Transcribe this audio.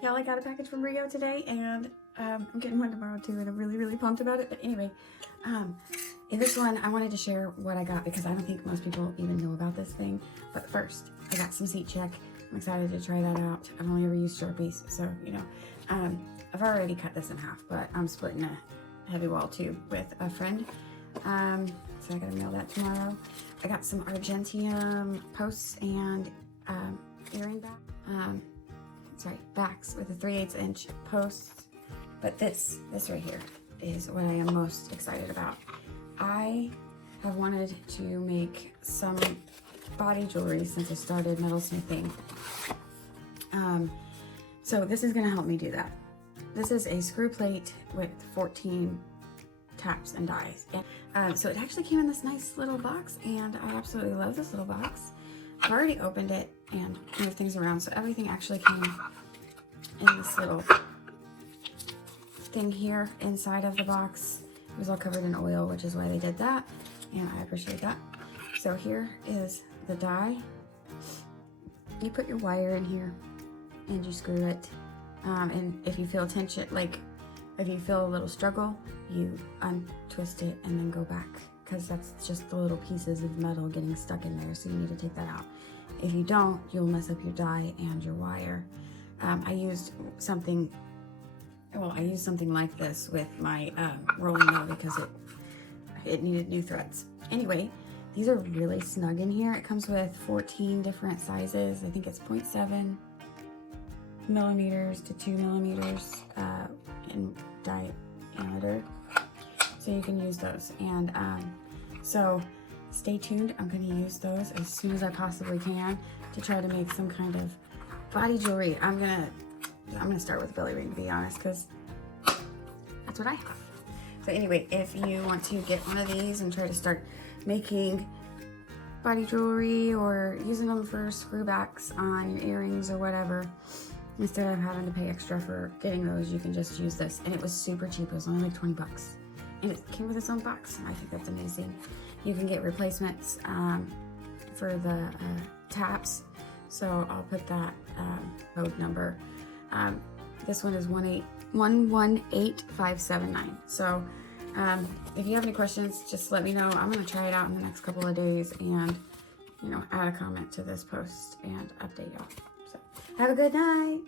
Y'all, I got a package from Rio today, and I'm getting one tomorrow too, and I'm really pumped about it. But anyway, in this one, I wanted to share what I got because I don't think most people even know about this thing. But first, I got some seat check. I'm excited to try that out. I've only ever used Sharpies, so you know. I've already cut this in half, but I'm splitting a heavy wall tube with a friend. So I gotta mail that tomorrow. I got some Argentium posts and earring backs with a 3/8 inch post. But this right here is what I am most excited about. I have wanted to make some body jewelry since I started metalsmithing. So this is gonna help me do that. This is a screw plate with 14 taps and dies. And, so it actually came in this nice little box, and I absolutely love this little box. I've already opened it and moved things around, so everything actually came in this little thing here inside of the box. It was all covered in oil, which is why they did that, and I appreciate that. So here is the die. You put your wire in here and you screw it, and if you feel tension, like if you feel a little struggle, you untwist it and then go back, because that's just the little pieces of metal getting stuck in there, so you need to take that out. If you don't, you'll mess up your die and your wire. I used something like this with my rolling mill because it needed new threads. Anyway, these are really snug in here. It comes with 14 different sizes. I think it's 0.7 millimeters to 2 millimeters in diameter, so you can use those. And so stay tuned. I'm going to use those as soon as I possibly can to try to make some kind of body jewelry. I'm gonna start with a belly ring, to be honest, because that's what I have. So anyway, if you want to get one of these and try to start making body jewelry or using them for screwbacks on your earrings or whatever, instead of having to pay extra for getting those, you can just use this. And it was super cheap. It was only like 20 bucks. And it came with its own box, and I think that's amazing. You can get replacements for the taps. So I'll put that code number. This one is 118579. So if you have any questions, just let me know. I'm gonna try it out in the next couple of days and, you know, add a comment to this post and update y'all. So have a good night.